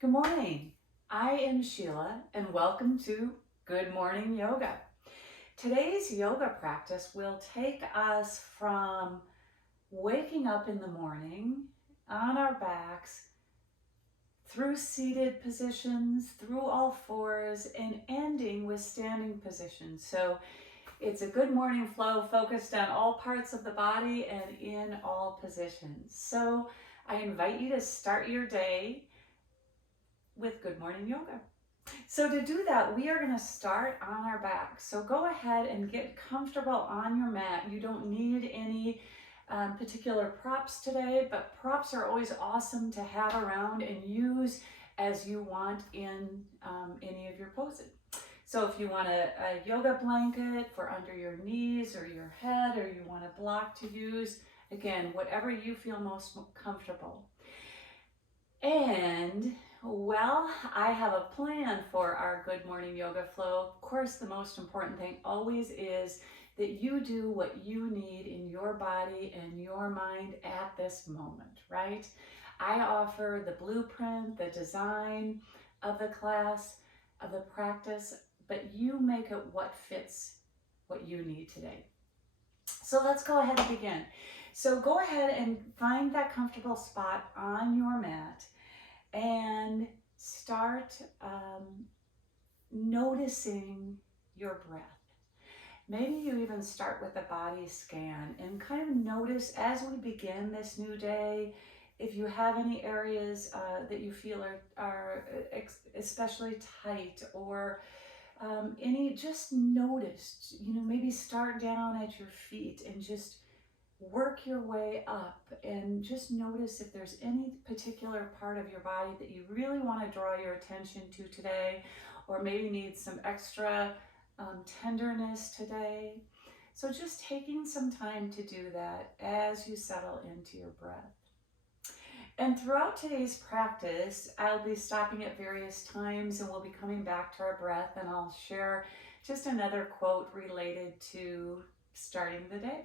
Good morning. I am Sheila and welcome to Good Morning Yoga. Today's yoga practice will take us from waking up in the morning on our backs through seated positions, through all fours, and ending with standing positions. So it's a good morning flow focused on all parts of the body and in all positions. So I invite you to start your day with Good Morning Yoga. So to do that, we are going to start on our back. So go ahead and get comfortable on your mat. You don't need any particular props today, but props are always awesome to have around and use as you want in any of your poses. So if you want a yoga blanket for under your knees or your head, or you want a block to use, again, whatever you feel most comfortable. And well, I have a plan for our Good Morning Yoga flow. Of course, the most important thing always is that you do what you need in your body and your mind at this moment, right? I offer the blueprint, the design of the class, of the practice, but you make it what fits what you need today. So let's go ahead and begin. So go ahead and find that comfortable spot on your mat and start noticing your breath. Maybe you even start with a body scan and kind of notice as we begin this new day, if you have any areas that you feel are especially tight, or just notice, maybe start down at your feet and just work your way up and just notice if there's any particular part of your body that you really want to draw your attention to today, or maybe need some extra tenderness today. So just taking some time to do that as you settle into your breath. And throughout today's practice, I'll be stopping at various times and we'll be coming back to our breath, and I'll share just another quote related to starting the day.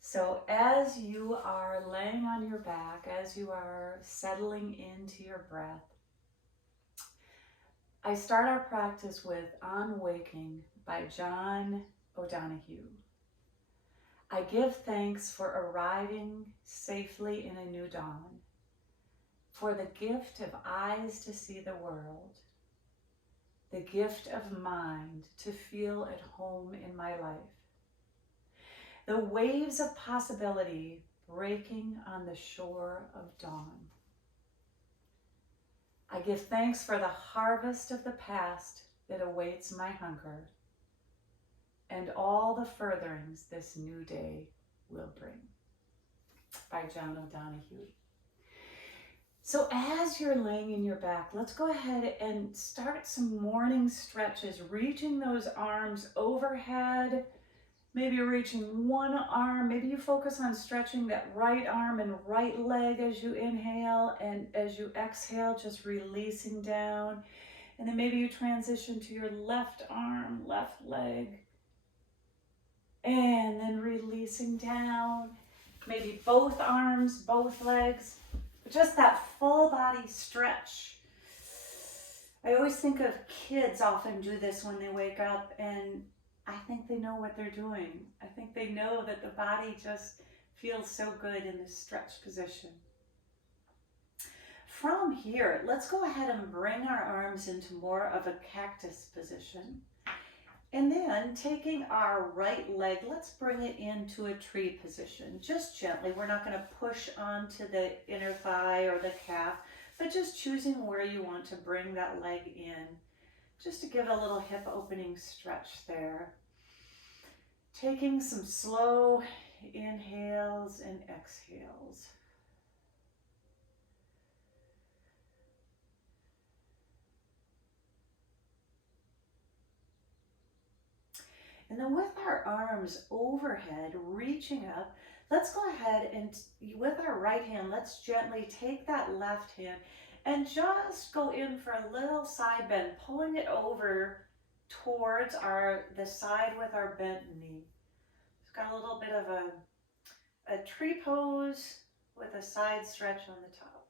So as you are laying on your back, as you are settling into your breath, I start our practice with On Waking by John O'Donohue. I give thanks for arriving safely in a new dawn, for the gift of eyes to see the world, the gift of mind to feel at home in my life. The waves of possibility breaking on the shore of dawn. I give thanks for the harvest of the past that awaits my hunger, and all the furtherings this new day will bring. By John O'Donohue. So as you're laying in your back, let's go ahead and start some morning stretches, reaching those arms overhead. Maybe you're reaching one arm. Maybe you focus on stretching that right arm and right leg as you inhale, and as you exhale, just releasing down. And then maybe you transition to your left arm, left leg, and then releasing down. Maybe both arms, both legs, just that full body stretch. I always think of kids often do this when they wake up, and I think they know what they're doing. I think they know that the body just feels so good in this stretch position. From here, let's go ahead and bring our arms into more of a cactus position. And then taking our right leg, let's bring it into a tree position, just gently. We're not going to push onto the inner thigh or the calf, but just choosing where you want to bring that leg in, just to give a little hip opening stretch there. Taking some slow inhales and exhales. And then with our arms overhead, reaching up, let's go ahead and with our right hand, let's gently take that left hand and just go in for a little side bend, pulling it over towards the side with our bent knee. It's got a little bit of a tree pose with a side stretch on the top.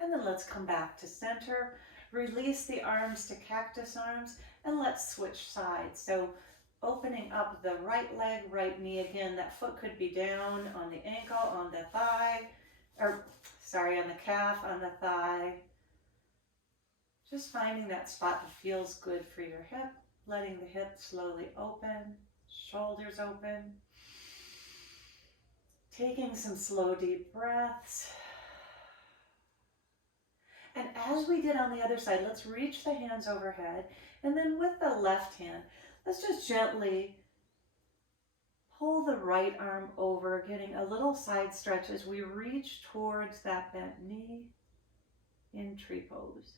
And then let's come back to center. Release the arms to cactus arms, and let's switch sides. So opening up the right leg, right knee. Again, that foot could be down on the ankle, on the thigh, or sorry, on the calf, on the thigh. Just finding that spot that feels good for your hip, letting the hip slowly open, shoulders open. Taking some slow, deep breaths. And as we did on the other side, let's reach the hands overhead. And then with the left hand, let's just gently pull the right arm over, getting a little side stretch as we reach towards that bent knee in tree pose.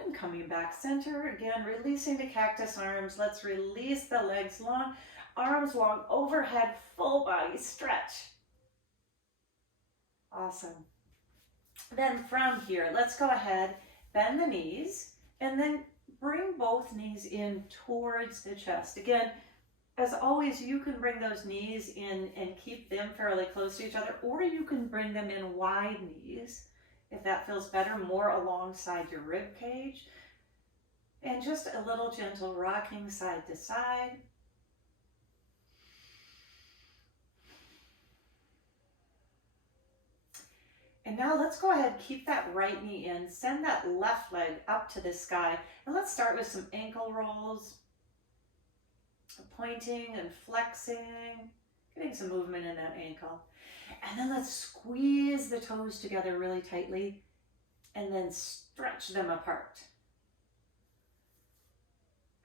And coming back center, again, releasing the cactus arms. Let's release the legs long, arms long overhead, full body stretch. Awesome. Then from here, let's go ahead, bend the knees, and then bring both knees in towards the chest. Again, as always, you can bring those knees in and keep them fairly close to each other, or you can bring them in wide knees, if that feels better, more alongside your rib cage. And just a little gentle rocking side to side. And now let's go ahead, keep that right knee in, send that left leg up to the sky, and let's start with some ankle rolls, pointing and flexing, getting some movement in that ankle. And then let's squeeze the toes together really tightly, and then stretch them apart.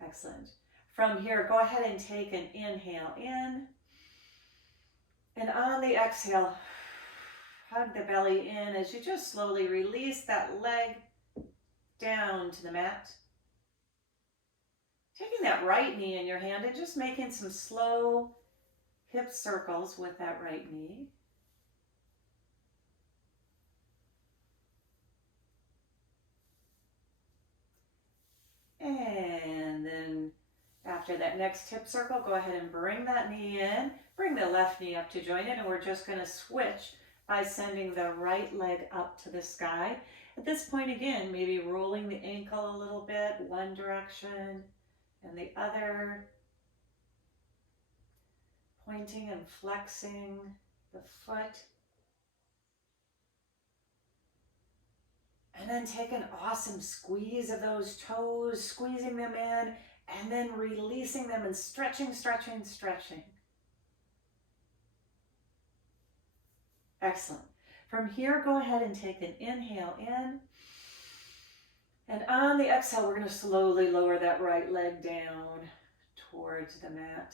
Excellent. From here, go ahead and take an inhale in, and on the exhale, hug the belly in as you just slowly release that leg down to the mat. Taking that right knee in your hand and just making some slow hip circles with that right knee. And then after that next hip circle, go ahead and bring that knee in, bring the left knee up to join it, and we're just going to switch by sending the right leg up to the sky. At this point, again, maybe rolling the ankle a little bit, one direction and the other. Pointing and flexing the foot. And then take an awesome squeeze of those toes, squeezing them in, and then releasing them and stretching, stretching, stretching. Excellent. From here, go ahead and take an inhale in. And on the exhale, we're going to slowly lower that right leg down towards the mat.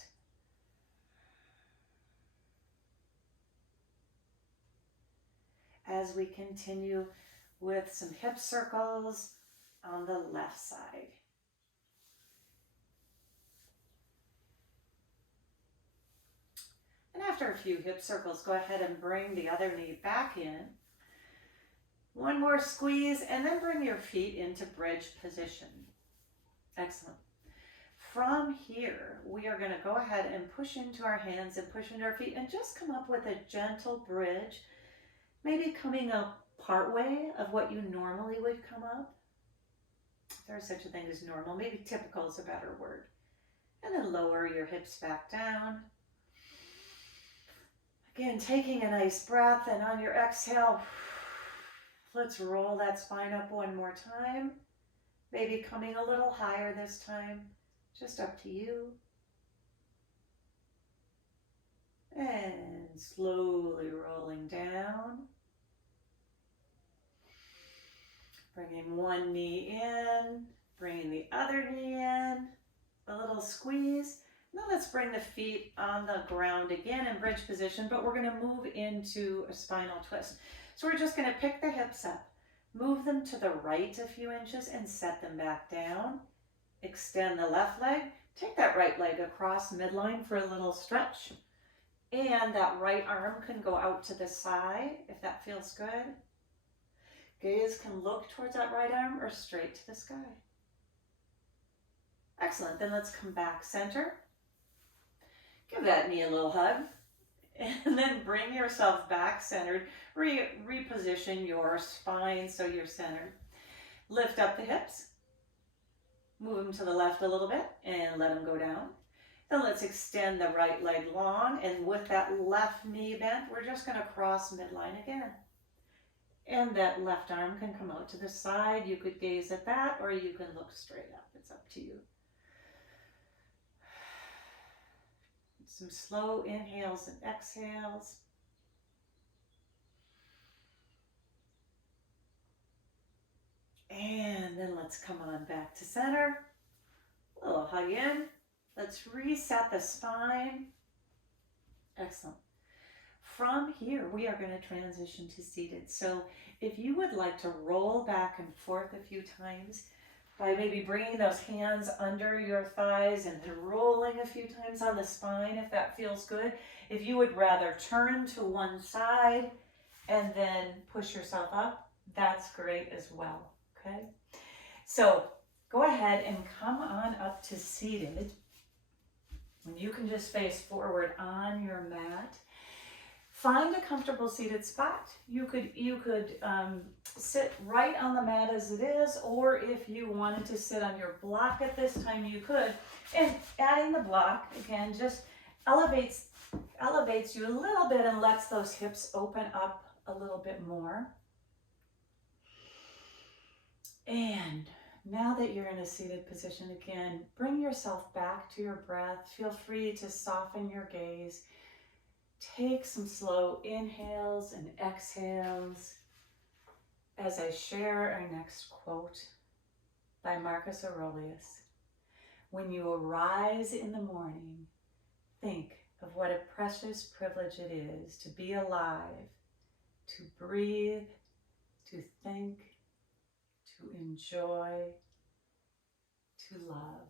As we continue with some hip circles on the left side. And after a few hip circles, go ahead and bring the other knee back in. One more squeeze, and then bring your feet into bridge position. Excellent. From here, we are going to go ahead and push into our hands and push into our feet and just come up with a gentle bridge, maybe coming up part way of what you normally would come up. If there's such a thing as normal, maybe typical is a better word. And then lower your hips back down. Again, taking a nice breath, and on your exhale, let's roll that spine up one more time. Maybe coming a little higher this time, just up to you. And slowly rolling down. Bringing one knee in, bringing the other knee in, a little squeeze. Now let's bring the feet on the ground again in bridge position, but we're going to move into a spinal twist. So we're just going to pick the hips up, move them to the right a few inches and set them back down. Extend the left leg, take that right leg across midline for a little stretch. And that right arm can go out to the side if that feels good. Gaze can look towards that right arm or straight to the sky. Excellent. Then let's come back center. Give that knee a little hug. And then bring yourself back centered. Reposition your spine so you're centered. Lift up the hips. Move them to the left a little bit and let them go down. Then let's extend the right leg long, and with that left knee bent, we're just going to cross midline again. And that left arm can come out to the side. You could gaze at that, or you can look straight up. It's up to you. Some slow inhales and exhales. And then let's come on back to center. A little hug in. Let's reset the spine. Excellent. From here, we are going to transition to seated. So if you would like to roll back and forth a few times by maybe bringing those hands under your thighs and then rolling a few times on the spine, if that feels good. If you would rather turn to one side and then push yourself up, that's great as well, okay? So go ahead and come on up to seated. When you can just face forward on your mat. Find a comfortable seated spot. You could sit right on the mat as it is, or if you wanted to sit on your block at this time, you could. And adding the block, again, just elevates you a little bit and lets those hips open up a little bit more. And now that you're in a seated position again, bring yourself back to your breath. Feel free to soften your gaze. Take some slow inhales and exhales as I share our next quote by Marcus Aurelius. When you arise in the morning, think of what a precious privilege it is to be alive, to breathe, to think, to enjoy, to love.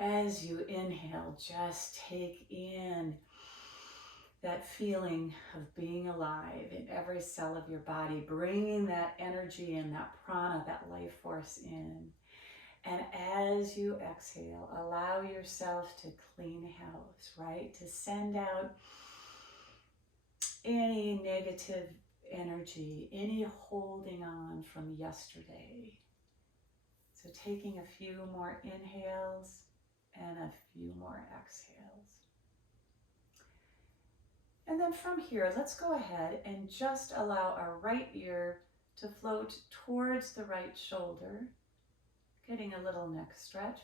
As you inhale, just take in that feeling of being alive in every cell of your body, bringing that energy and that prana, that life force in. And as you exhale, allow yourself to clean house, right? To send out any negative energy, any holding on from yesterday. So taking a few more inhales and a few more exhales. And then from here, let's go ahead and just allow our right ear to float towards the right shoulder, getting a little neck stretch.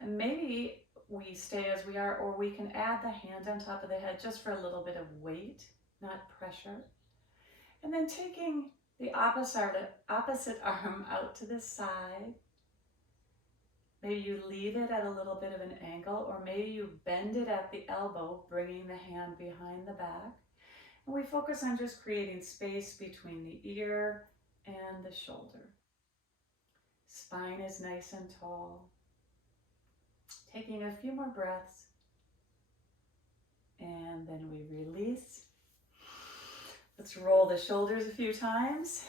And maybe we stay as we are, or we can add the hand on top of the head just for a little bit of weight, not pressure. And then taking the opposite arm out to the side. Maybe you leave it at a little bit of an angle, or maybe you bend it at the elbow, bringing the hand behind the back. And we focus on just creating space between the ear and the shoulder. Spine is nice and tall. Taking a few more breaths. And then we release. Let's roll the shoulders a few times.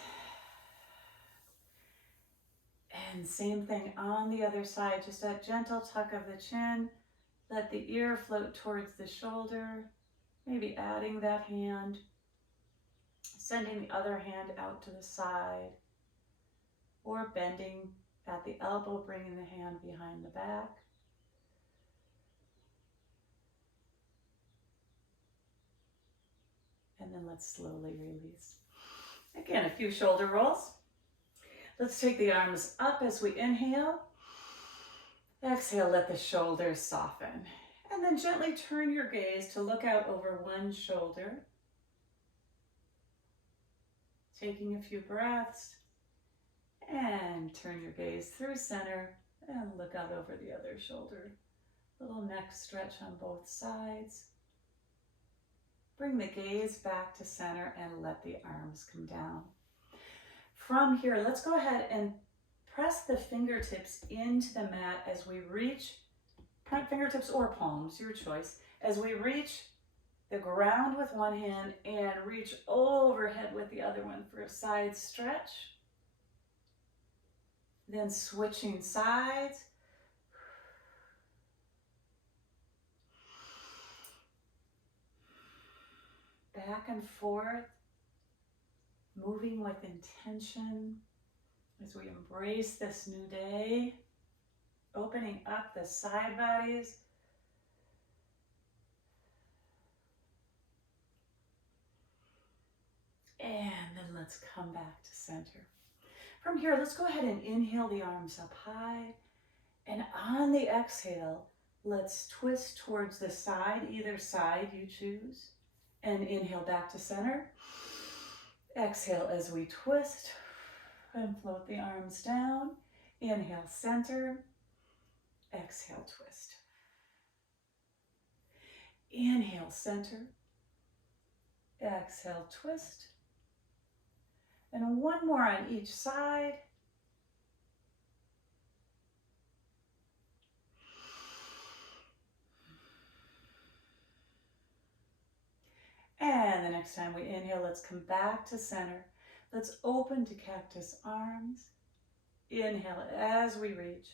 And same thing on the other side, just a gentle tuck of the chin. Let the ear float towards the shoulder, maybe adding that hand, sending the other hand out to the side, or bending at the elbow, bringing the hand behind the back. And then let's slowly release. Again, a few shoulder rolls. Let's take the arms up as we inhale. Exhale, let the shoulders soften. And then gently turn your gaze to look out over one shoulder. Taking a few breaths. And turn your gaze through center and look out over the other shoulder. Little neck stretch on both sides. Bring the gaze back to center and let the arms come down. From here, let's go ahead and press the fingertips into the mat as we reach, fingertips or palms, your choice, as we reach the ground with one hand and reach overhead with the other one for a side stretch. Then switching sides. back and forth, moving with intention as we embrace this new day, opening up the side bodies. And then let's come back to center. From here, let's go ahead and inhale the arms up high. And on the exhale, let's twist towards the side, either side you choose. And inhale back to center. Exhale as we twist and float the arms down. Inhale, center. Exhale, twist. Inhale, center. Exhale, twist. And one more on each side. And the next time we inhale, let's come back to center. Let's open to cactus arms. Inhale as we reach.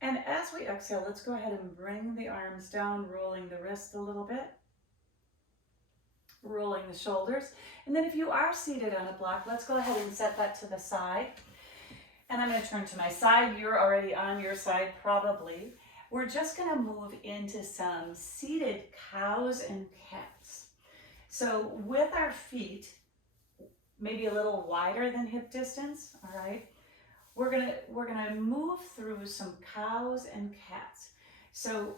And as we exhale, let's go ahead and bring the arms down, rolling the wrists a little bit. Rolling the shoulders. And then if you are seated on a block, let's go ahead and set that to the side. And I'm going to turn to my side. You're already on your side, probably. We're just going to move into some seated cows and cats. So with our feet, maybe a little wider than hip distance, all right? We're gonna move through some cows and cats. So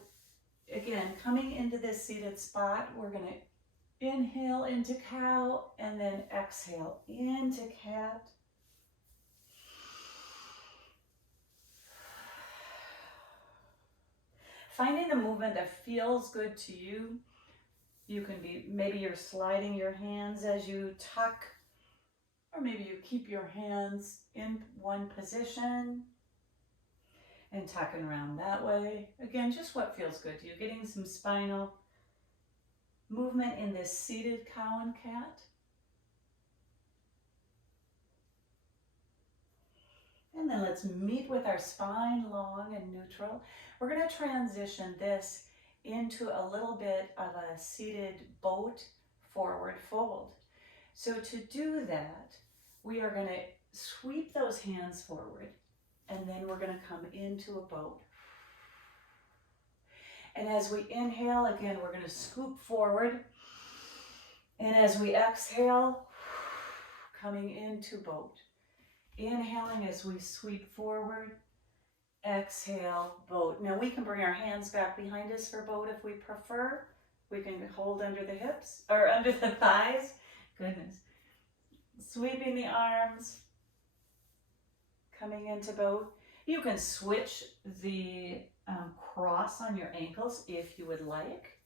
again, coming into this seated spot, we're gonna inhale into cow and then exhale into cat. Finding the movement that feels good to you. You can be, maybe you're sliding your hands as you tuck, or maybe you keep your hands in one position and tucking around that way. Again, just what feels good to you. Getting some spinal movement in this seated cow and cat. And then let's meet with our spine long and neutral. We're going to transition this into a little bit of a seated boat forward fold. So to do that, we are going to sweep those hands forward, and then we're going to come into a boat. And as we inhale, again, we're going to scoop forward. And as we exhale, coming into boat. Inhaling as we sweep forward. Exhale, boat. Now we can bring our hands back behind us for boat if we prefer. We can hold under the hips, or under the thighs. Goodness. Sweeping the arms. Coming into boat. You can switch the cross on your ankles if you would like.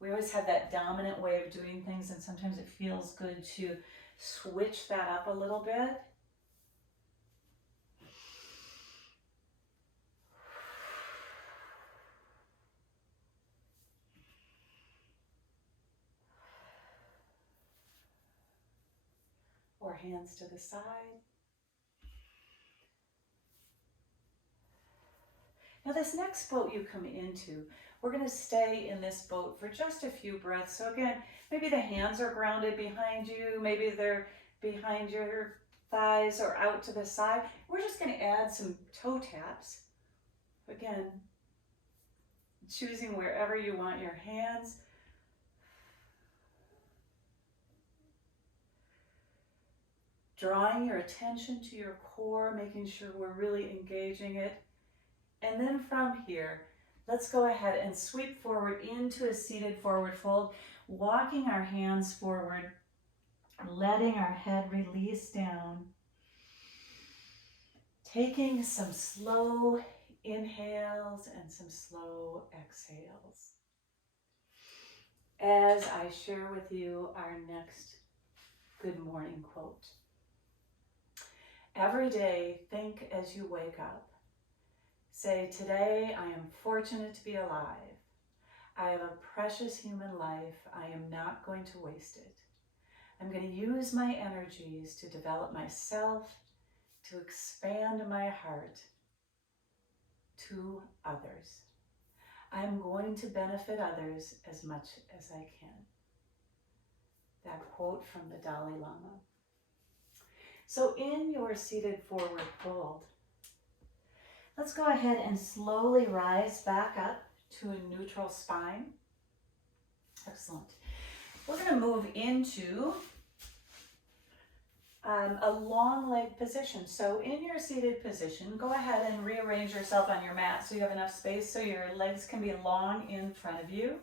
We always have that dominant way of doing things, and sometimes it feels good to switch that up a little bit. Or hands to the side. Now this next boat you come into, we're going to stay in this boat for just a few breaths. So again, maybe the hands are grounded behind you, maybe they're behind your thighs or out to the side. We're just going to add some toe taps. Again, choosing wherever you want your hands. Drawing your attention to your core, making sure we're really engaging it. And then from here, let's go ahead and sweep forward into a seated forward fold, walking our hands forward, letting our head release down, taking some slow inhales and some slow exhales. As I share with you our next good morning quote. Every day, think as you wake up. Say, today I am fortunate to be alive. I have a precious human life. I am not going to waste it. I'm going to use my energies to develop myself, to expand my heart to others. I'm going to benefit others as much as I can. quote from the Dalai Lama. So in your seated forward fold, let's go ahead and slowly rise back up to a neutral spine. Excellent. We're going to move into a long leg position. So in your seated position, go ahead and rearrange yourself on your mat so you have enough space so your legs can be long in front of you.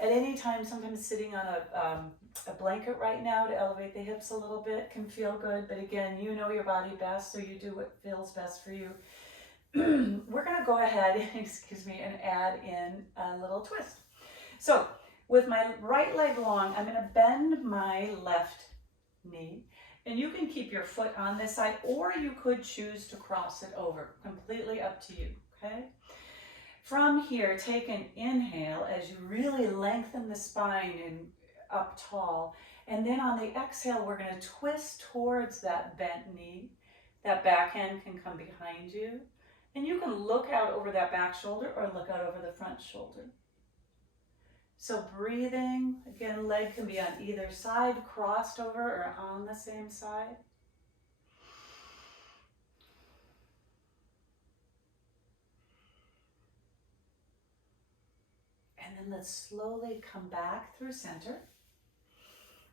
At any time, sometimes sitting on a blanket right now to elevate the hips a little bit can feel good, but again, you know your body best, so you do what feels best for you. We're going to go ahead, and add in a little twist. So with my right leg long, I'm going to bend my left knee, and you can keep your foot on this side, or you could choose to cross it over. Completely up to you, okay? From here, take an inhale as you really lengthen the spine and up tall. And then on the exhale, we're going to twist towards that bent knee. That back hand can come behind you. And you can look out over that back shoulder or look out over the front shoulder. So breathing, again, leg can be on either side, crossed over or on the same side. And then let's slowly come back through center.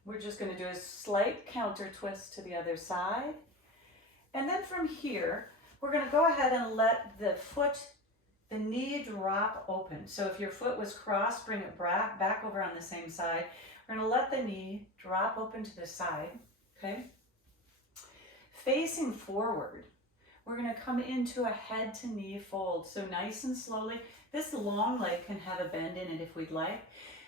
We're just going to do a slight counter twist to the other side. And then from here, we're going to go ahead and let the knee drop open. So if your foot was crossed, bring it back over on the same side. We're going to let the knee drop open to the side, okay? Facing forward, we're going to come into a head to knee fold. So nice and slowly. This long leg can have a bend in it if we'd like.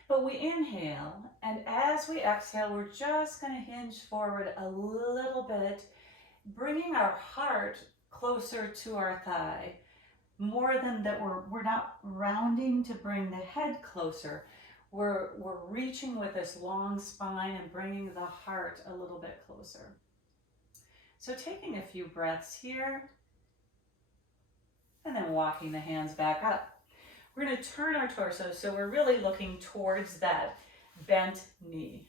But we inhale, and as we exhale, we're just going to hinge forward a little bit, bringing our heart closer to our thigh. More than that, we're not rounding to bring the head closer. We're reaching with this long spine and bringing the heart a little bit closer. So taking a few breaths here, and then walking the hands back up. We're going to turn our torso, so we're really looking towards that bent knee,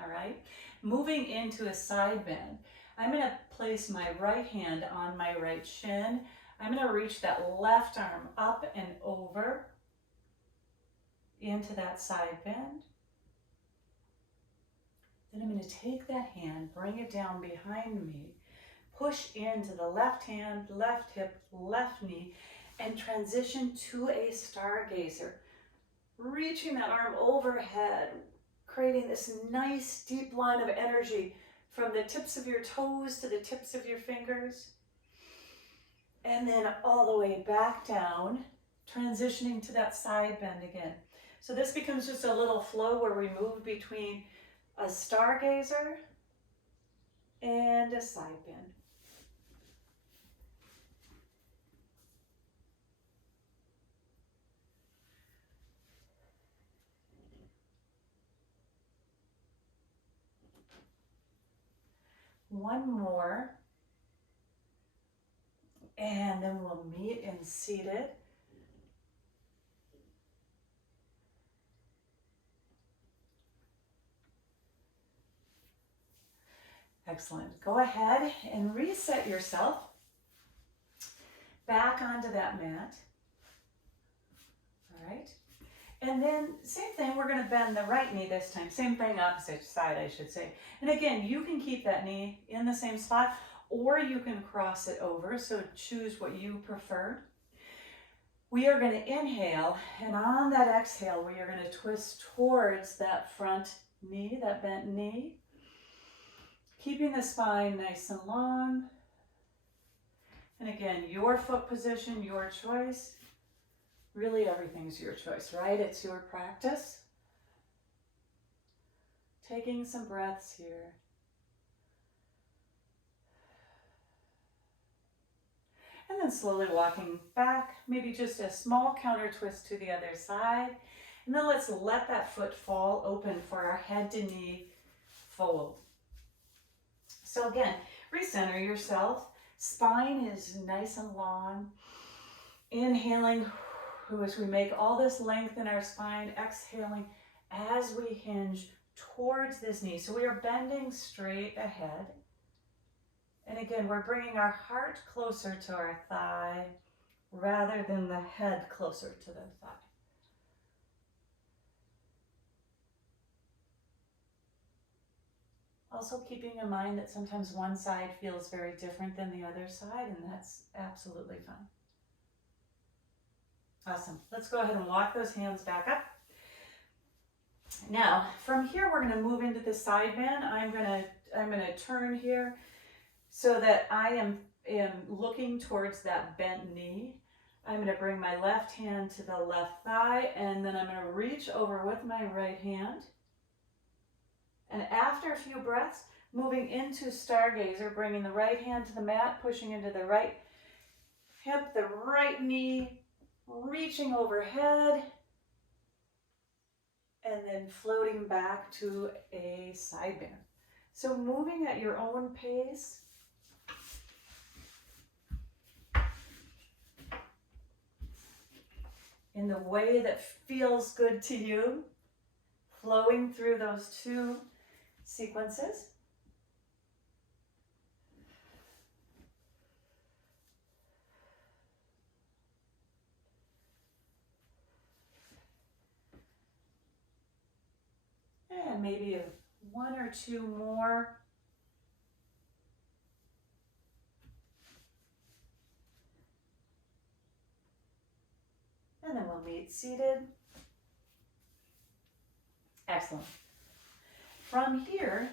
all right? Moving into a side bend. I'm going to place my right hand on my right shin. I'm going to reach that left arm up and over into that side bend. Then I'm going to take that hand, bring it down behind me, push into the left hand, left hip, left knee, and transition to a stargazer. Reaching that arm overhead, creating this nice deep line of energy from the tips of your toes to the tips of your fingers. And then all the way back down, transitioning to that side bend again. So this becomes just a little flow where we move between a stargazer and a side bend. One more, and then we'll meet in seated. Excellent. Go ahead and reset yourself back onto that mat. All right. And then same thing, we're going to bend the right knee this time. Same thing, opposite side, I should say. And again, you can keep that knee in the same spot, or you can cross it over. So choose what you prefer. We are going to inhale, and on that exhale, we are going to twist towards that front knee, that bent knee. Keeping the spine nice and long. And again, your foot position, your choice. Really, everything's your choice, right? It's your practice. Taking some breaths here. And then slowly walking back, maybe just a small counter twist to the other side. And then let's let that foot fall open for our head to knee fold. So again, recenter yourself. Spine is nice and long. Inhaling as we make all this length in our spine, exhaling as we hinge towards this knee. So we are bending straight ahead. And again, we're bringing our heart closer to our thigh rather than the head closer to the thigh. Also keeping in mind that sometimes one side feels very different than the other side, and that's absolutely fine. Awesome. Let's go ahead and walk those hands back up. Now, from here, we're going to move into the side bend. I'm going to turn here so that I am looking towards that bent knee. I'm going to bring my left hand to the left thigh, and then I'm going to reach over with my right hand. And after a few breaths, moving into stargazer, bringing the right hand to the mat, pushing into the right hip, the right knee, reaching overhead, and then floating back to a side bend. So moving at your own pace. In the way that feels good to you, flowing through those two sequences. And maybe one or two more. And then we'll meet seated. Excellent. From here,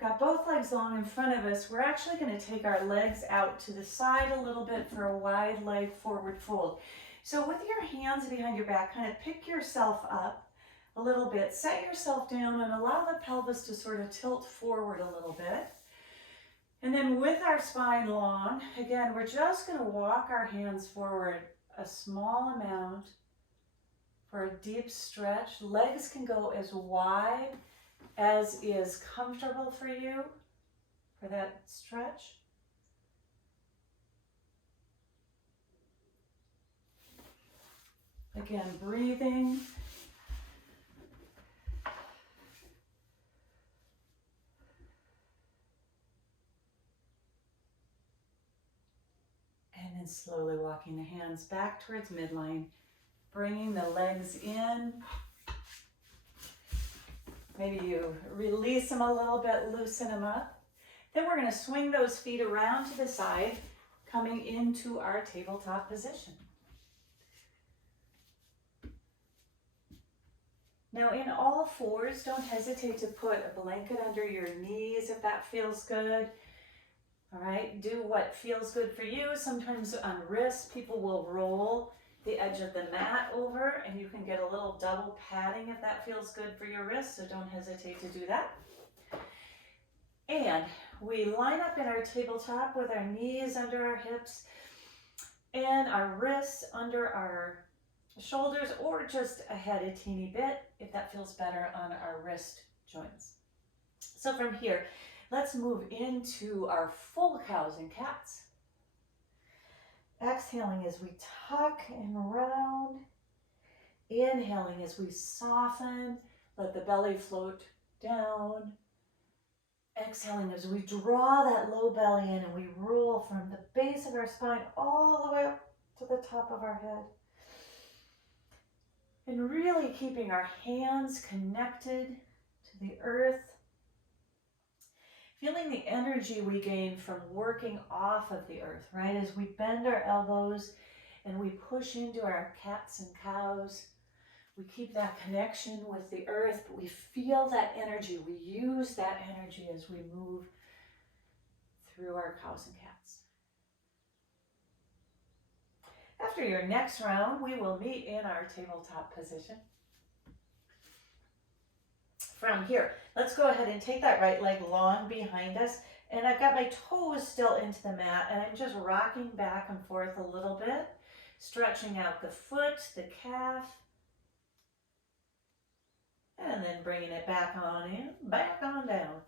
got both legs long in front of us. We're actually going to take our legs out to the side a little bit for a wide leg forward fold. So with your hands behind your back, kind of pick yourself up a little bit, set yourself down, and allow the pelvis to sort of tilt forward a little bit. And then with our spine long, again, we're just going to walk our hands forward a small amount for a deep stretch. Legs can go as wide as is comfortable for you for that stretch. Again, breathing. And then slowly walking the hands back towards midline, bringing the legs in. Maybe you release them a little bit, loosen them up. Then we're going to swing those feet around to the side, coming into our tabletop position. Now in all fours, don't hesitate to put a blanket under your knees if that feels good. All right, do what feels good for you. Sometimes on wrists, people will roll the edge of the mat over, and you can get a little double padding if that feels good for your wrists, so don't hesitate to do that. And we line up in our tabletop with our knees under our hips and our wrists under our shoulders, or just ahead a teeny bit if that feels better on our wrist joints. So from here, let's move into our full cows and cats. Exhaling as we tuck and round. Inhaling as we soften, let the belly float down. Exhaling as we draw that low belly in and we roll from the base of our spine all the way up to the top of our head. And really keeping our hands connected to the earth. Feeling the energy we gain from working off of the earth, right? As we bend our elbows and we push into our cats and cows, we keep that connection with the earth, but we feel that energy. We use that energy as we move through our cows and cats. After your next round, we will meet in our tabletop position. From here, let's go ahead and take that right leg long behind us. And I've got my toes still into the mat, and I'm just rocking back and forth a little bit, stretching out the foot, the calf, and then bringing it back on in, back on down,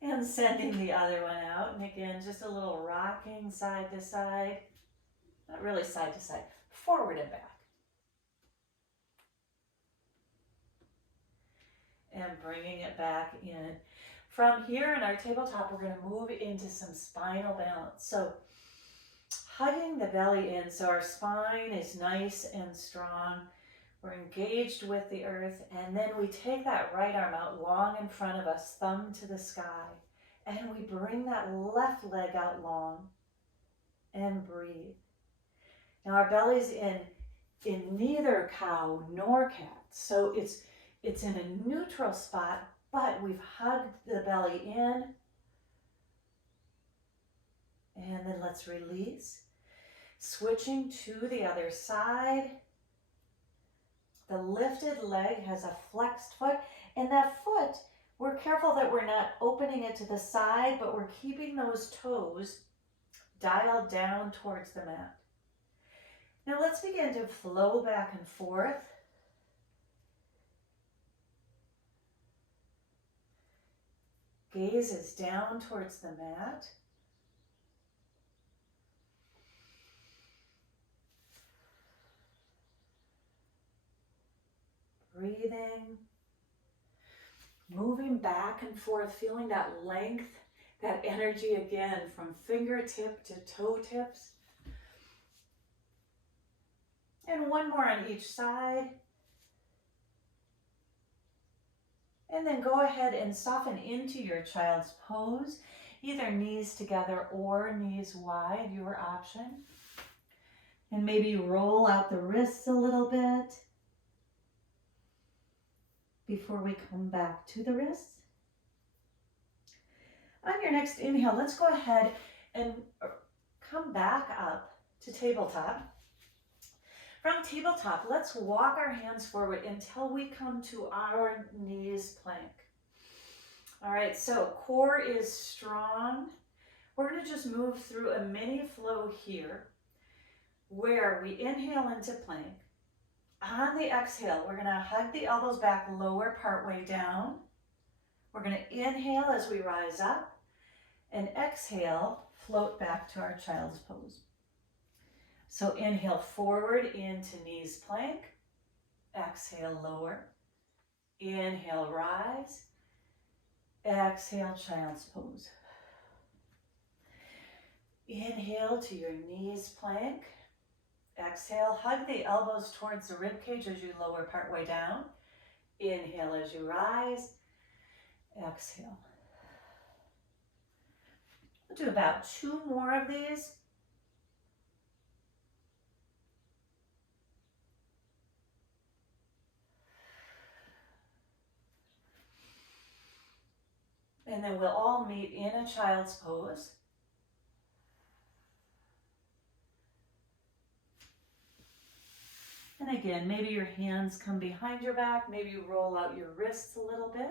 and sending the other one out. And again, just a little rocking side to side, not really side to side, forward and back. and bringing it back in. From here in our tabletop, we're going to move into some spinal balance. So hugging the belly in so our spine is nice and strong. We're engaged with the earth, and then we take that right arm out long in front of us, thumb to the sky, and we bring that left leg out long and breathe. Now our belly's in neither cow nor cat, so it's in a neutral spot, but we've hugged the belly in, and then let's release. Switching to the other side. The lifted leg has a flexed foot, and that foot, we're careful that we're not opening it to the side, but we're keeping those toes dialed down towards the mat. Now let's begin to flow back and forth. Gaze is down towards the mat. Breathing, moving back and forth, feeling that length, that energy again from fingertip to toe tips. And one more on each side. And then go ahead and soften into your child's pose, either knees together or knees wide, your option. And maybe roll out the wrists a little bit before we come back to the wrists. On your next inhale, let's go ahead and come back up to tabletop. From tabletop, let's walk our hands forward until we come to our knees plank. All right, so core is strong. We're going to just move through a mini flow here where we inhale into plank. On the exhale, we're going to hug the elbows back, lower partway down. We're going to inhale as we rise up, and exhale, float back to our child's pose. So inhale forward into knees plank, exhale lower, inhale rise, exhale child's pose. Inhale to your knees plank, exhale, hug the elbows towards the rib cage as you lower partway down, inhale as you rise, exhale. We'll do about 2 more of these. And then we'll all meet in a child's pose. And again, maybe your hands come behind your back, maybe you roll out your wrists a little bit.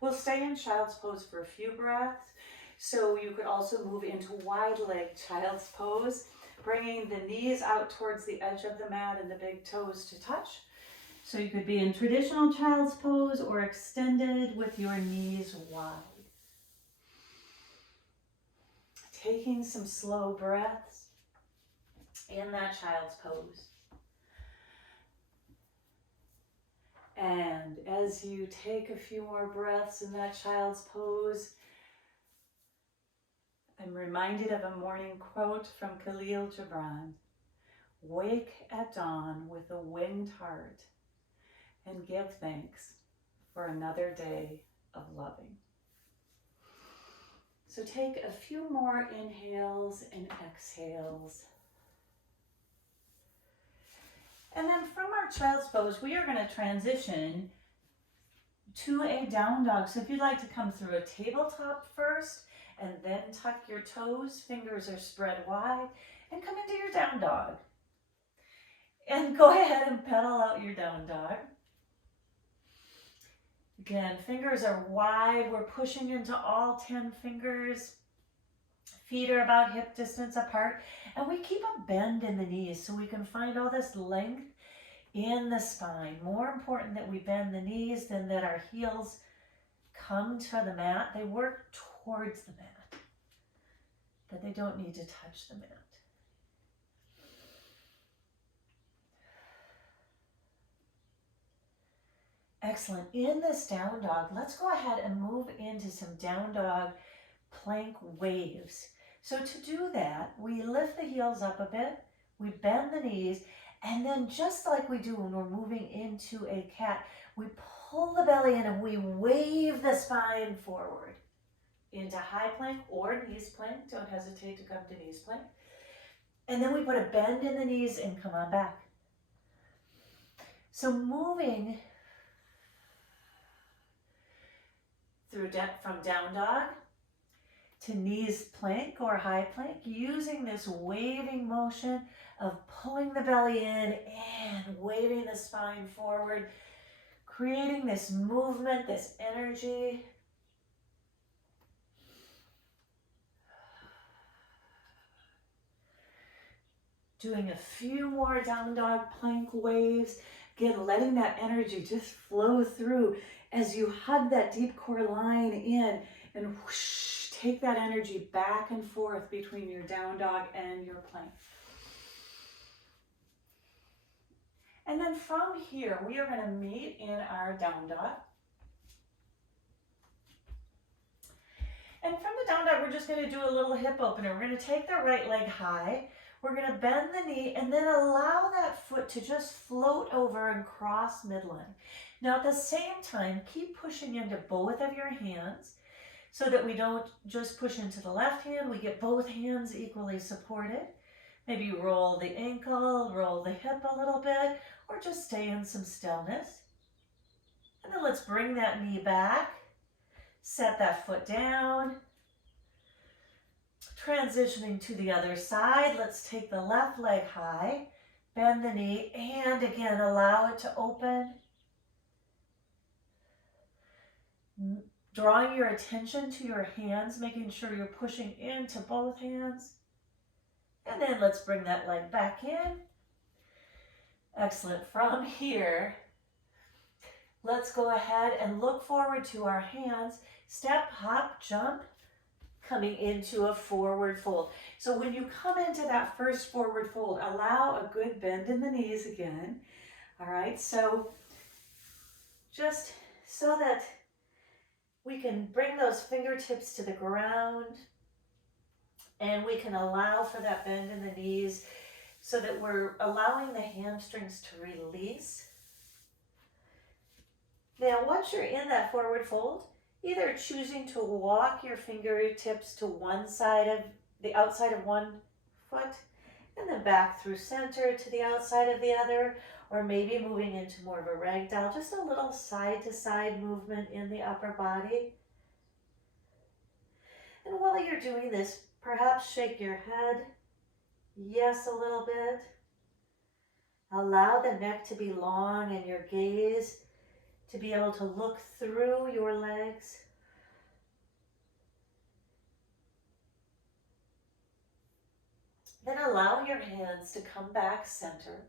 We'll stay in child's pose for a few breaths. So you could also move into wide leg child's pose, bringing the knees out towards the edge of the mat and the big toes to touch. So you could be in traditional child's pose or extended with your knees wide. Taking some slow breaths in that child's pose. And as you take a few more breaths in that child's pose, I'm reminded of a morning quote from Khalil Gibran. Wake at dawn with a winged heart and give thanks for another day of loving. So take a few more inhales and exhales. And then from our child's pose, we are going to transition to a down dog. So if you'd like to come through a tabletop first and then tuck your toes, fingers are spread wide, and come into your down dog. And go ahead and pedal out your down dog. Again, fingers are wide. We're pushing into all 10 fingers. Feet are about hip distance apart. And we keep a bend in the knees so we can find all this length in the spine. More important that we bend the knees than that our heels come to the mat. They work towards the mat, but they don't need to touch the mat. Excellent. In this down dog, let's go ahead and move into some down dog plank waves. So to do that, we lift the heels up a bit, we bend the knees, and then just like we do when we're moving into a cat, we pull the belly in and we wave the spine forward into high plank or knees plank. Don't hesitate to come to knees plank. And then we put a bend in the knees and come on back. So moving through from down dog to knees plank or high plank, using this waving motion of pulling the belly in and waving the spine forward, creating this movement, this energy. Doing a few more down dog plank waves. Again, letting that energy just flow through as you hug that deep core line in and whoosh, take that energy back and forth between your down dog and your plank. And then from here, we are going to meet in our down dog. And from the down dog, we're just going to do a little hip opener. We're going to take the right leg high. We're going to bend the knee and then allow that foot to just float over and cross midline. Now at the same time, keep pushing into both of your hands so that we don't just push into the left hand. We get both hands equally supported. Maybe roll the ankle, roll the hip a little bit, or just stay in some stillness. And then let's bring that knee back, set that foot down. Transitioning to the other side, let's take the left leg high, bend the knee, and again, allow it to open. Drawing your attention to your hands, making sure you're pushing into both hands. And then let's bring that leg back in. Excellent. From here, let's go ahead and look forward to our hands. Step, hop, jump, coming into a forward fold. So when you come into that first forward fold, allow a good bend in the knees again. All right, so just so that we can bring those fingertips to the ground and we can allow for that bend in the knees so that we're allowing the hamstrings to release. Now, once you're in that forward fold, either choosing to walk your fingertips to one side of the outside of one foot and then back through center to the outside of the other, or maybe moving into more of a ragdoll, just a little side to side movement in the upper body. And while you're doing this, perhaps shake your head, yes, a little bit. Allow the neck to be long and your gaze to be able to look through your legs. Then allow your hands to come back center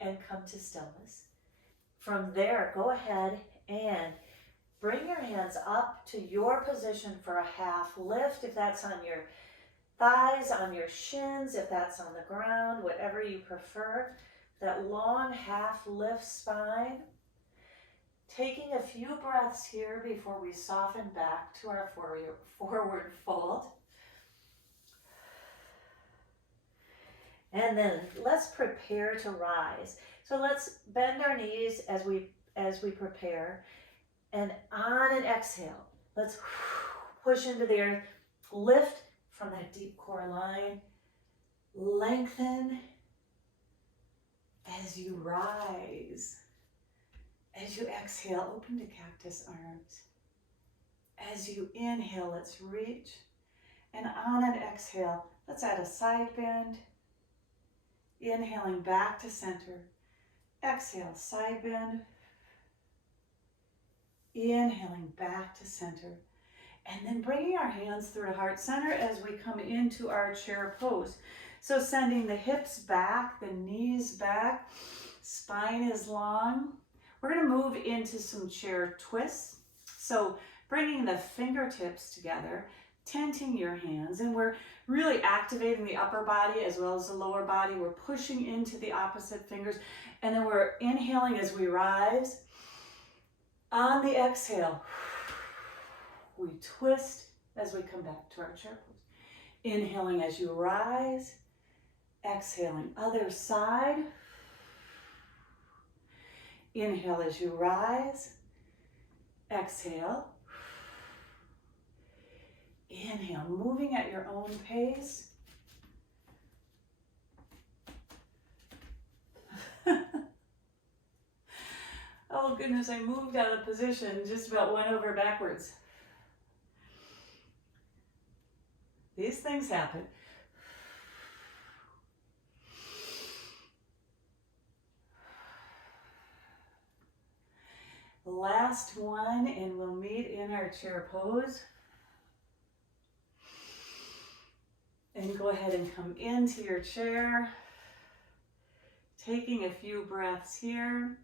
and come to stillness. From there, go ahead and bring your hands up to your position for a half lift, if that's on your thighs, on your shins, if that's on the ground, whatever you prefer. That long half lift spine. Taking a few breaths here before we soften back to our forward fold. And then let's prepare to rise. So let's bend our knees as we prepare. And on an exhale, let's push into the earth. Lift from that deep core line. Lengthen as you rise. As you exhale, open to cactus arms. As you inhale, let's reach. And on an exhale, let's add a side bend. Inhaling back to center. Exhale, side bend. Inhaling back to center. And then bringing our hands through heart center as we come into our chair pose. So sending the hips back, the knees back, spine is long. We're going to move into some chair twists. So bringing the fingertips together, tenting your hands, and we're really activating the upper body as well as the lower body. We're pushing into the opposite fingers, and then we're inhaling as we rise, On the exhale, we twist as we come back to our chair pose. Inhaling as you rise, exhaling other side. Inhale as you rise, exhale. Inhale, moving at your own pace. Oh goodness, I moved out of position, just about went over backwards. These things happen. Last one, and we'll meet in our chair pose. And go ahead and come into your chair, taking a few breaths here.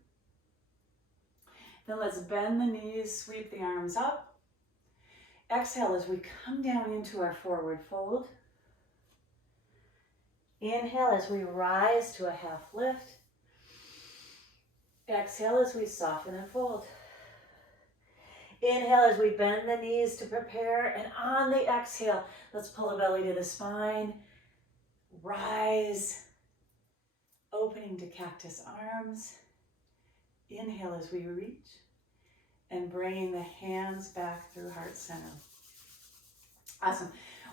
Then let's bend the knees, sweep the arms up. Exhale as we come down into our forward fold. Inhale as we rise to a half lift. Exhale as we soften and fold. Inhale as we bend the knees to prepare, and on the exhale, let's pull the belly to the spine. Rise, opening to cactus arms. Inhale as we reach, and bringing the hands back through heart center. Awesome.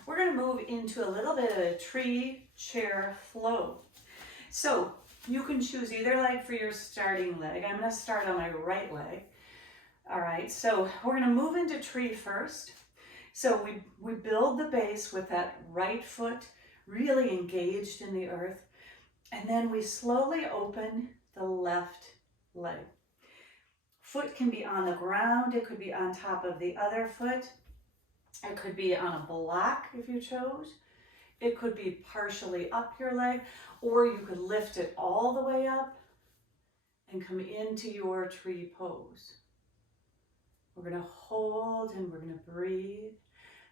We're going to move into a little bit of a tree chair flow. So you can choose either leg for your starting leg. I'm going to start on my right leg. All right, so we're going to move into tree first. So we build the base with that right foot really engaged in the earth. And then we slowly open the left leg. Foot can be on the ground. It could be on top of the other foot. It could be on a block if you chose. It could be partially up your leg, or you could lift it all the way up and come into your tree pose. We're going to hold and we're going to breathe,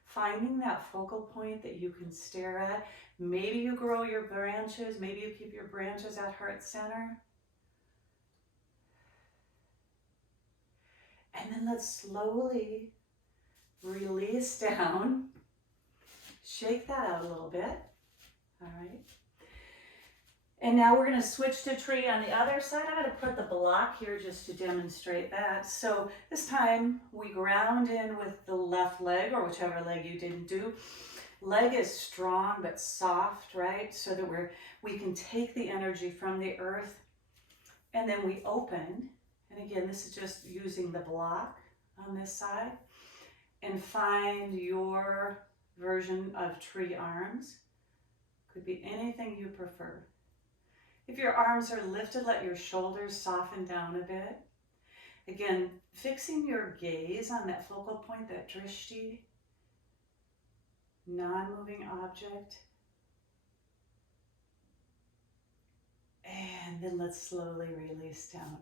finding that focal point that you can stare at. Maybe you grow your branches, maybe you keep your branches at heart center. And then let's slowly release down. Shake that out a little bit. All right. And now we're going to switch to tree on the other side. I'm going to put the block here just to demonstrate that. So this time we ground in with the left leg, or whichever leg you didn't do. Leg is strong but soft, right? So that we can take the energy from the earth, and then we open. And again, this is just using the block on this side, and find your version of tree arms. Could be anything you prefer. If your arms are lifted, let your shoulders soften down a bit. Again, fixing your gaze on that focal point, that drishti, non-moving object. And then let's slowly release down.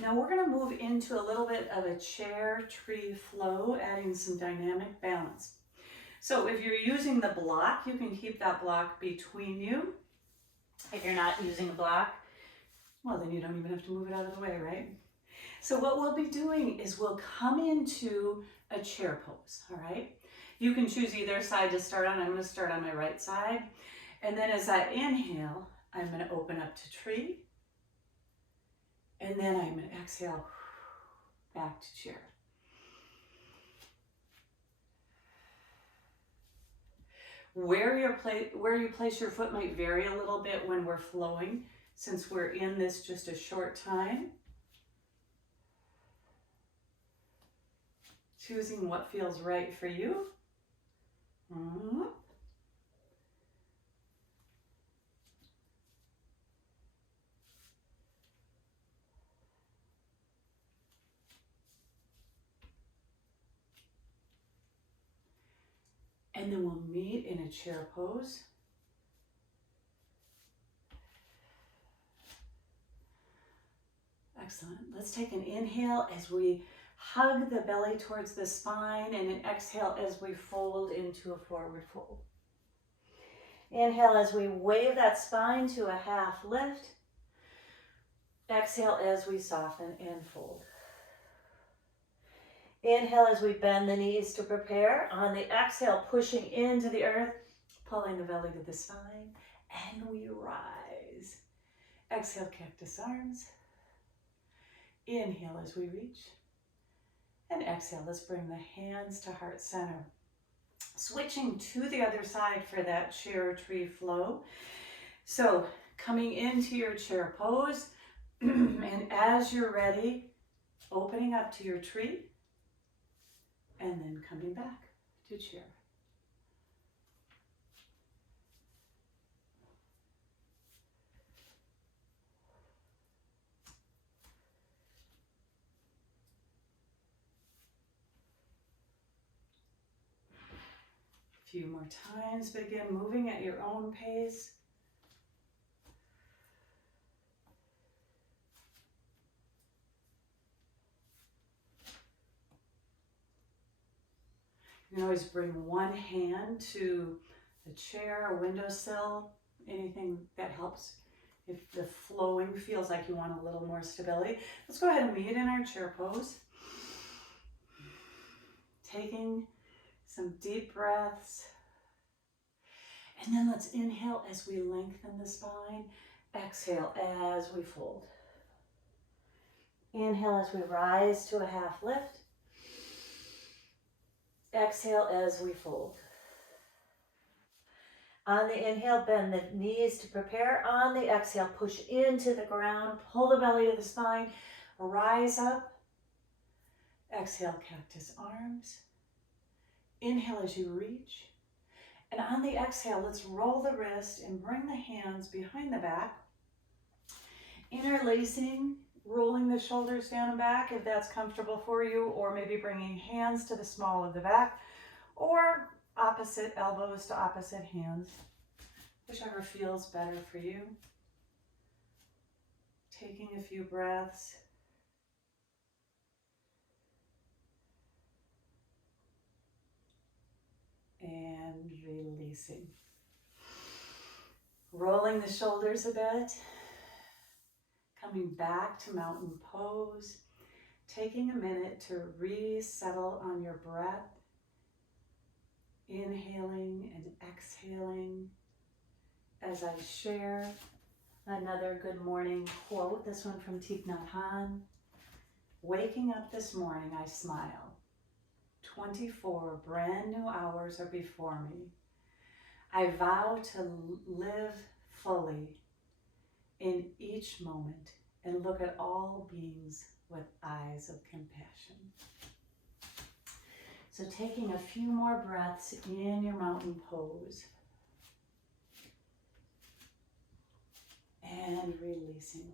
Now we're going to move into a little bit of a chair tree flow, adding some dynamic balance. So if you're using the block, you can keep that block between you. If you're not using a block, well, then you don't even have to move it out of the way, right? So what we'll be doing is we'll come into a chair pose, all right? You can choose either side to start on. I'm going to start on my right side. And then as I inhale, I'm going to open up to tree. And then I'm going to exhale back to chair. Where you place your foot might vary a little bit when we're flowing, since we're in this just a short time. Choosing what feels right for you. And then we'll meet in a chair pose. Excellent. Let's take an inhale as we hug the belly towards the spine, and an exhale as we fold into a forward fold. Inhale as we wave that spine to a half lift. Exhale as we soften and fold. Inhale as we bend the knees to prepare. On the exhale, pushing into the earth, pulling the belly to the spine, and we rise. Exhale, cactus arms. Inhale as we reach. And exhale, let's bring the hands to heart center. Switching to the other side for that chair tree flow. So coming into your chair pose, and as you're ready, opening up to your tree, and then coming back to chair. A few more times, begin moving at your own pace. You can always bring one hand to the chair, a windowsill, anything that helps. If the flowing feels like you want a little more stability, let's go ahead and meet in our chair pose. Taking some deep breaths. And then let's inhale as we lengthen the spine. Exhale as we fold. Inhale as we rise to a half lift. Exhale as we fold. On the inhale, bend the knees to prepare. On the exhale, push into the ground, pull the belly to the spine, rise up. Exhale, cactus arms. Inhale as you reach. And on the exhale, let's roll the wrist and bring the hands behind the back. Interlacing, rolling the shoulders down and back if that's comfortable for you, or maybe bringing hands to the small of the back, or opposite elbows to opposite hands, whichever feels better for you. Taking a few breaths. And releasing. Rolling the shoulders a bit. Coming back to mountain pose. Taking a minute to resettle on your breath. Inhaling and exhaling. As I share another good morning quote, this one from Thich Nhat Hanh. Waking up this morning, I smile. 24 brand new hours are before me. I vow to live fully in each moment and look at all beings with eyes of compassion. So taking a few more breaths in your mountain pose and releasing.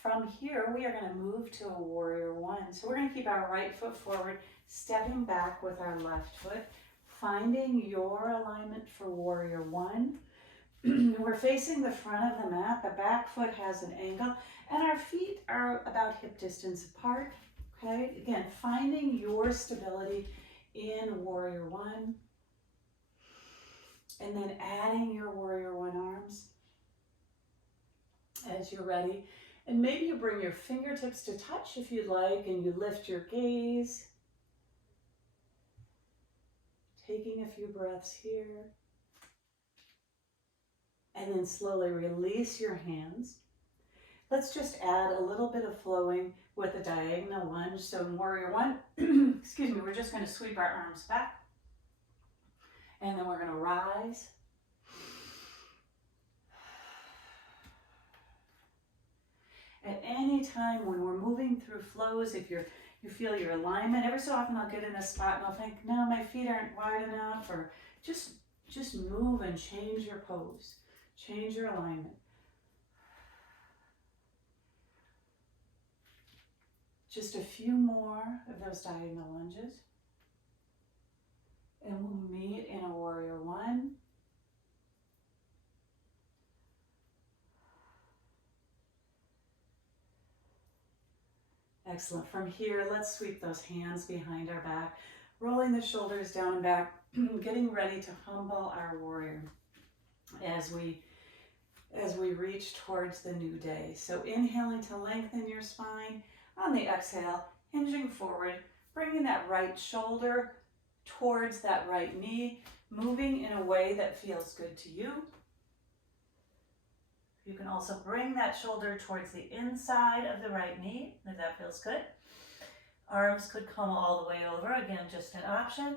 From here, we are going to move to a warrior one. So we're going to keep our right foot forward, stepping back with our left foot, finding your alignment for warrior one. We're facing the front of the mat. The back foot has an angle, and our feet are about hip distance apart. Okay, again, finding your stability in warrior one, and then adding your warrior one arms as you're ready. And maybe you bring your fingertips to touch if you'd like, and you lift your gaze. Taking a few breaths here. And then slowly release your hands. Let's just add a little bit of flowing with a diagonal lunge. So in warrior one, excuse me, we're just going to sweep our arms back. And then we're going to rise. At any time when we're moving through flows, if you feel your alignment, every so often I'll get in a spot and I'll think, no, my feet aren't wide enough, or just move and change your pose, change your alignment. Just a few more of those diagonal lunges. And we'll meet in a warrior one. Excellent. From here, let's sweep those hands behind our back, rolling the shoulders down and back, getting ready to humble our warrior as we reach towards the new day. So inhaling to lengthen your spine. On the exhale, hinging forward, bringing that right shoulder towards that right knee, moving in a way that feels good to you. You can also bring that shoulder towards the inside of the right knee, if that feels good. Arms could come all the way over, again, just an option,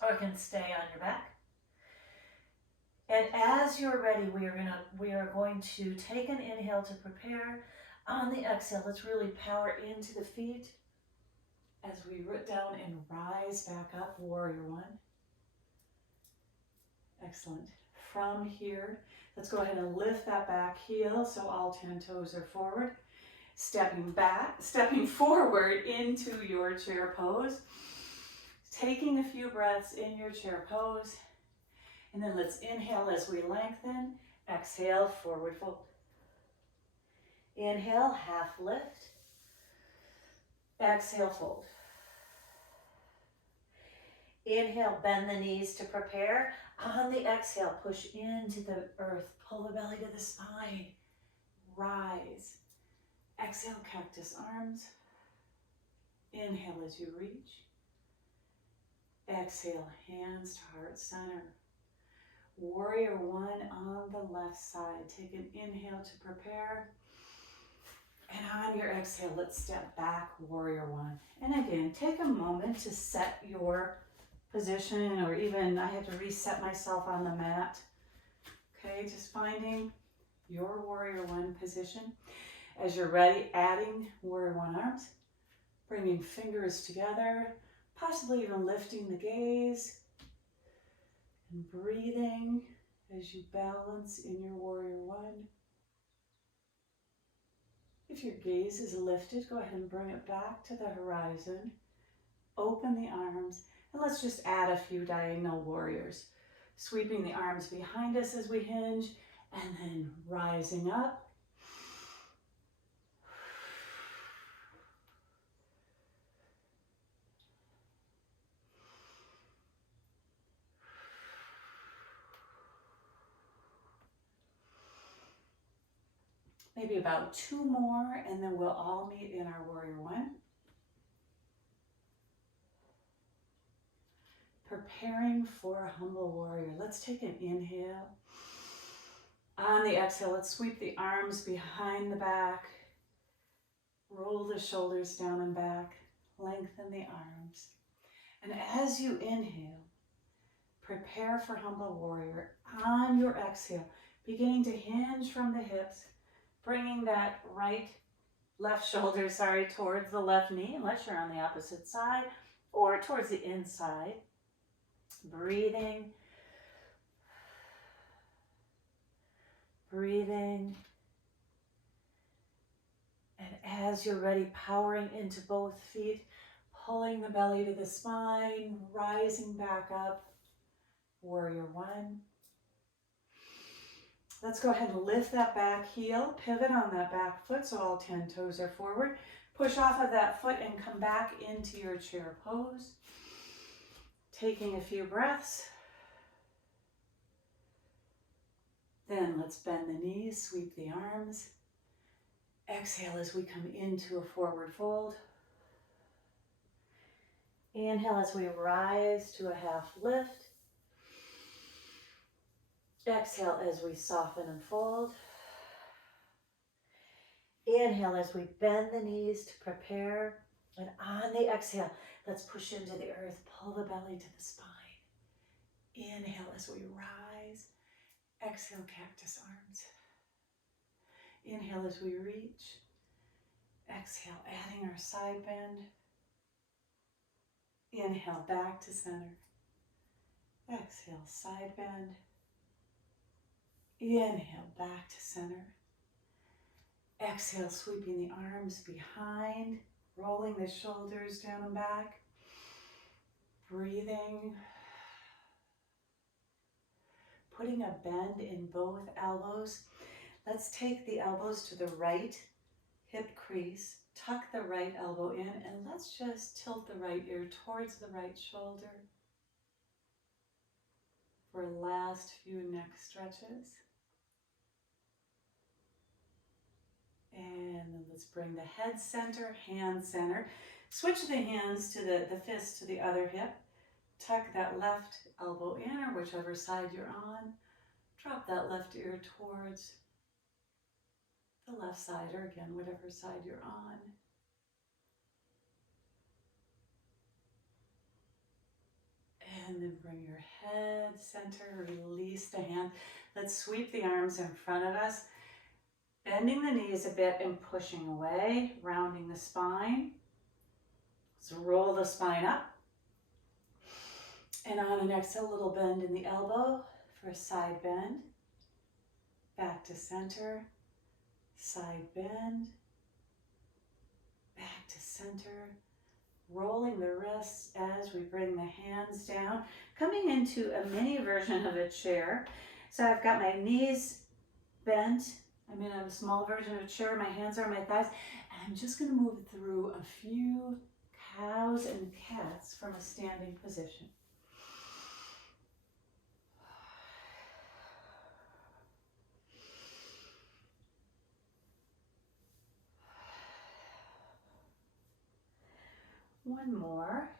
or it can stay on your back. And as you're ready, we are going to take an inhale to prepare. On the exhale, let's really power into the feet as we root down and rise back up, warrior one. Excellent. From here, let's go ahead and lift that back heel so all 10 toes are forward. Stepping forward into your chair pose. Taking a few breaths in your chair pose. And then let's inhale as we lengthen. Exhale, forward fold. Inhale, half lift. Exhale, fold. Inhale, bend the knees to prepare. On the exhale, push into the earth. Pull the belly to the spine. Rise. Exhale, cactus arms. Inhale as you reach. Exhale, hands to heart center. Warrior one on the left side. Take an inhale to prepare. And on your exhale, let's step back, warrior one. And again, take a moment to set your position, or even I have to reset myself on the mat. Okay, just finding your warrior one position. As you're ready, adding warrior one arms, bringing fingers together, possibly even lifting the gaze, and breathing as you balance in your warrior one. If your gaze is lifted, go ahead and bring it back to the horizon. Open the arms, and let's just add a few diagonal warriors. Sweeping the arms behind us as we hinge, and then rising up. Maybe about 2 more, and then we'll all meet in our warrior one. Preparing for a humble warrior. Let's take an inhale. On the exhale, let's sweep the arms behind the back. Roll the shoulders down and back. Lengthen the arms. And as you inhale, prepare for humble warrior. On your exhale, beginning to hinge from the hips, bringing that left shoulder, towards the left knee, unless you're on the opposite side, or towards the inside. Breathing. Breathing. And as you're ready, powering into both feet, pulling the belly to the spine, rising back up, warrior one. Let's go ahead and lift that back heel, pivot on that back foot so all 10 toes are forward. Push off of that foot and come back into your chair pose. Taking a few breaths. Then let's bend the knees, sweep the arms. Exhale as we come into a forward fold. Inhale as we rise to a half lift. Exhale as we soften and fold. Inhale as we bend the knees to prepare. And on the exhale, let's push into the earth, pull the belly to the spine. Inhale as we rise. Exhale, cactus arms. Inhale as we reach. Exhale, adding our side bend. Inhale, back to center. Exhale, side bend. Inhale, back to center. Exhale, sweeping the arms behind, rolling the shoulders down and back. Breathing. Putting a bend in both elbows. Let's take the elbows to the right hip crease, tuck the right elbow in, and let's just tilt the right ear towards the right shoulder for last few neck stretches. And then let's bring the head center, hand center. Switch the hands to the fist to the other hip. Tuck that left elbow in or whichever side you're on. Drop that left ear towards the left side or again, whatever side you're on. And then bring your head center, release the hand. Let's sweep the arms in front of us, bending the knees a bit and pushing away, rounding the spine. So roll the spine up. And on an exhale, a little bend in the elbow for a side bend. Back to center, side bend, back to center. Rolling the wrists as we bring the hands down, coming into a mini version of a chair. So I've got my knees bent. I'm in a small version of a chair. My hands are on my thighs. And I'm just going to move through a few cows and cats from a standing position. One more.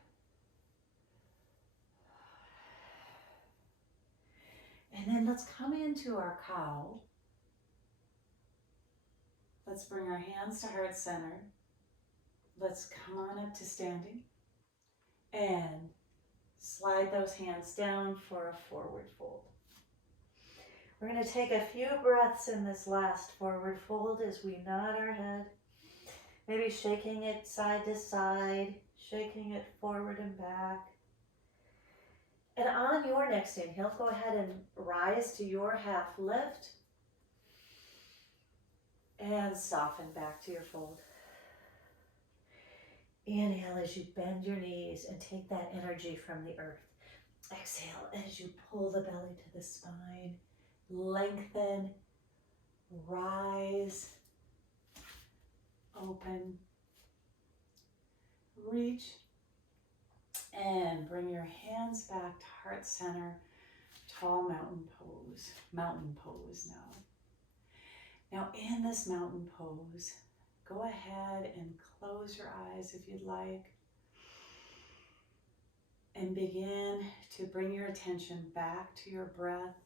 And then let's come into our cow. Let's bring our hands to heart center. Let's come on up to standing. And slide those hands down for a forward fold. We're going to take a few breaths in this last forward fold as we nod our head. Maybe shaking it side to side, shaking it forward and back. And on your next inhale, go ahead and rise to your half lift. And soften back to your fold. Inhale as you bend your knees and take that energy from the earth. Exhale as you pull the belly to the spine. Lengthen, rise, open, reach, and bring your hands back to heart center. Tall mountain pose. Mountain pose now. Now in this mountain pose, go ahead and close your eyes if you'd like. And begin to bring your attention back to your breath.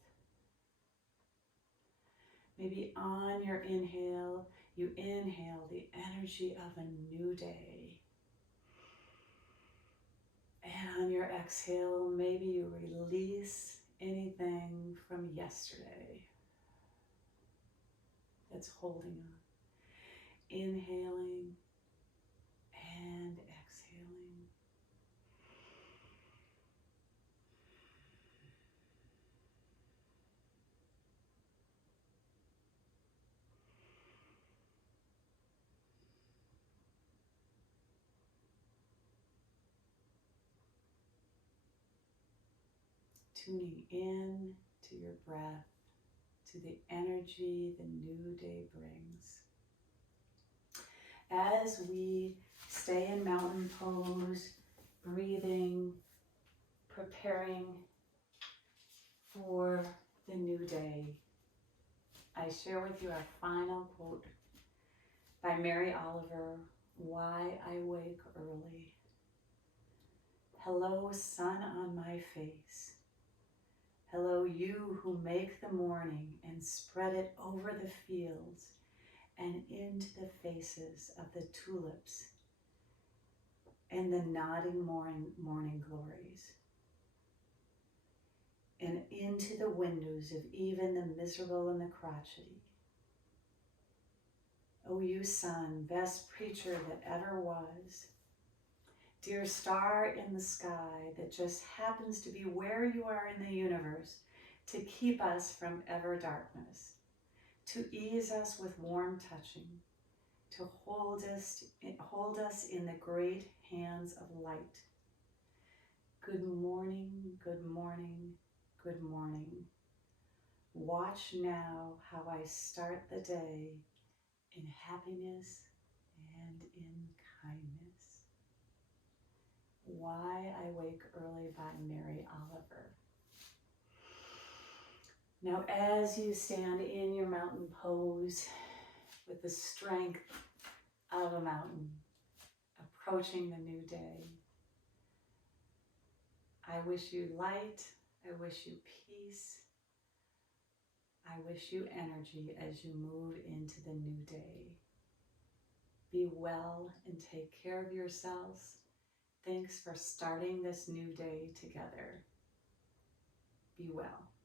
Maybe on your inhale, you inhale the energy of a new day. And on your exhale, maybe you release anything from yesterday that's holding on. Inhaling and exhaling. Tuning in to your breath, to the energy the new day brings. As we stay in mountain pose, breathing, preparing for the new day, I share with you our final quote by Mary Oliver, Why I Wake Early. Hello, sun on my face. Hello, you who make the morning and spread it over the fields and into the faces of the tulips and the nodding morning glories, and into the windows of even the miserable and the crotchety. O you sun, best preacher that ever was, dear star in the sky that just happens to be where you are in the universe to keep us from ever darkness, to ease us with warm touching, to hold us in the great hands of light. Good morning, good morning, good morning. Watch now how I start the day in happiness and in kindness. Why I Wake Early by Mary Oliver. Now as you stand in your mountain pose with the strength of a mountain, a approaching the new day. I wish you light. I wish you peace. I wish you energy as you move into the new day. Be well and take care of yourselves. Thanks for starting this new day together. Be well.